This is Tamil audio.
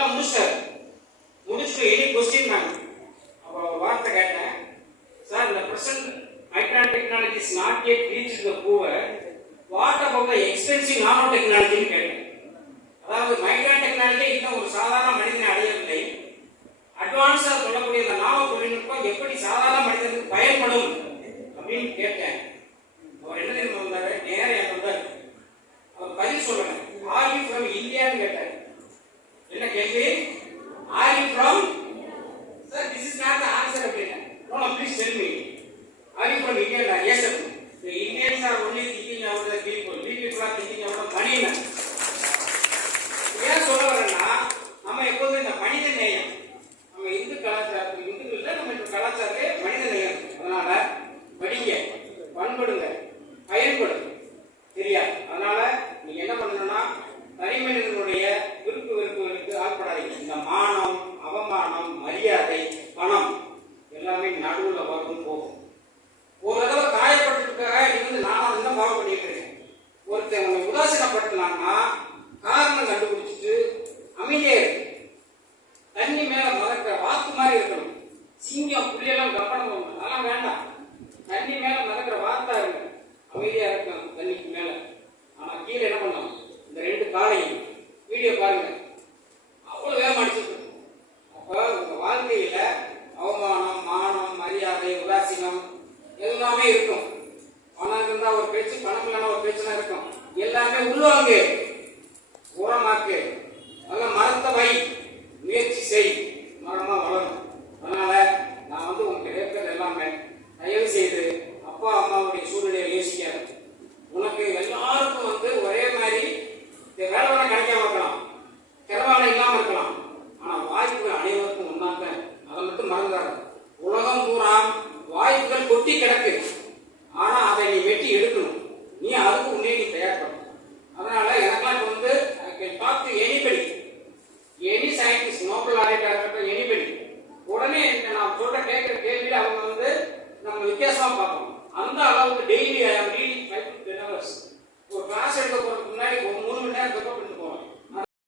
எல்லாம் முடிச்சிட்டாரு. முடிச்சுட்டு எனி கொஸ்டின் நான் அப்போ வார்த்தை கேட்டேன், சார் இந்த present micron technology is not yet reached the poor, what about the expensive nano டெக்னாலஜின்னு கேட்டேன். அதாவது மைக்ரான் டெக்னாலஜி இன்னும் ஒரு சாதாரண மனிதனை அடையவில்லை. அட்வான்ஸா சொல்லக்கூடிய இந்த நானோ தொழில்நுட்பம் எப்படி சாதாரண மனிதனுக்கு பயன்படும் அப்படின்னு கேட்டேன். அவர் என்ன தெரியுமா வந்தாரு, நேரம் எனக்கு வந்தாரு. அவர் பதில் சொல்லுங்க, ஆர் யூ ஃப்ரம் இந்தியான்னு கேட்டார். என்ன கேள்வி? Are you from? Sir this is not the answer அப்படின்னு. No please tell me, are you from India? Yes sir. The Indians are only thinking about the people. We people are thinking about money. ஏன் சொல்ல வரேன்னா, நம்ம எப்போதும் இந்த மனித நேயம், நம்ம இந்து கலாச்சாரத்தில் இந்துக்கள் நம்ம கலாச்சாரத்தை மனித நேயம். அதனால படிங்க, பண்படுங்க, பயன்படுங்க, சரியா? அதனால நீங்க என்ன பண்ணணும்னா, தனி மனிதனுடைய விருப்பு வெறுப்புகளுக்கு ஆட்படாதீங்க. இந்த மானம், அவமானம், மரியாதை, பணம் எல்லாமே நடுவில் வரணும் போகும். ஒரு தடவை காயப்பட்டிருக்காக நீ வந்து நானும் வந்து ஃபாலோ பண்ணிட்டு இருக்கேன். ஒருத்தன் உங்களை உதாசீனப்படுத்தினாங்கன்னா காரணம் கண்டுபிடிச்சிட்டு அமைதியே இருக்கு. தண்ணி மேல மறக்கிற வாத்து மாதிரி இருக்கணும். சிங்கம் புள்ளியெல்லாம் கவனம் போகணும், அதெல்லாம் வேண்டாம். தண்ணி மேல மறக்கிற வாத்தா இருக்கு, அமைதியா இருக்கணும் தண்ணிக்கு மேல. ஆனா கீழே என்ன பண்ணலாம், இந்த ரெண்டு காலையும் வீடியோ பாருங்க, அவ்வளவு வேகம் அடிச்சுட்டு. அப்ப உங்க வாழ்க்கையில அவமானம், மானம், மரியாதை, உதாசீனம் எல்லாமே இருக்கும். பணம் இருந்தா ஒரு பேச்சு, பணம் இல்லைன்னா ஒரு பேச்சுலாம் இருக்கும். எல்லாமே உள்வாங்கு, உரமாக்கு, நல்ல மரத்தை வை, முயற்சி செய், மரமா வளரும். அதனால நான் வந்து உங்களுக்கு கேட்கறது எல்லாமே, தயவு செய்து அப்பா அம்மாவுடைய சூழ்நிலையை யோசிக்காது. உனக்கு எல்லாருக்கும் வந்து ஒரே மாதிரி வேலை வேலை கிடைக்காம இருக்கலாம், திறவாலை இல்லாம இருக்கலாம். ஆனா வாய்ப்புகள் அனைவருக்கும் ஒன்னாங்க, அதை மட்டும் மறந்துடாது. உலகம் பூரா வாய்ப்புகள் கொட்டி கிடக்கு, ஆனா அதை நீ வெட்டி எடுக்கணும். நீ அதுக்கு உன்னே நீ தயார்படும். அதனால எனக்கெல்லாம் வந்து talk to anybody, any scientist, Nobel லாரேட்டா இருக்கட்டும், எனிபடி, உடனே நான் சொல்ற கேட்கிற கேள்வியில அவங்க வந்து நம்ம வித்தியாசமா பார்ப்போம். அந்த அளவுக்கு டெய்லி ஐ ஆம் ரீடிங் 5 to 10 hours. ஒரு கிளாஸ் எடுக்க போறதுக்கு முன்னாடி ஒரு 3 மணி நேரம்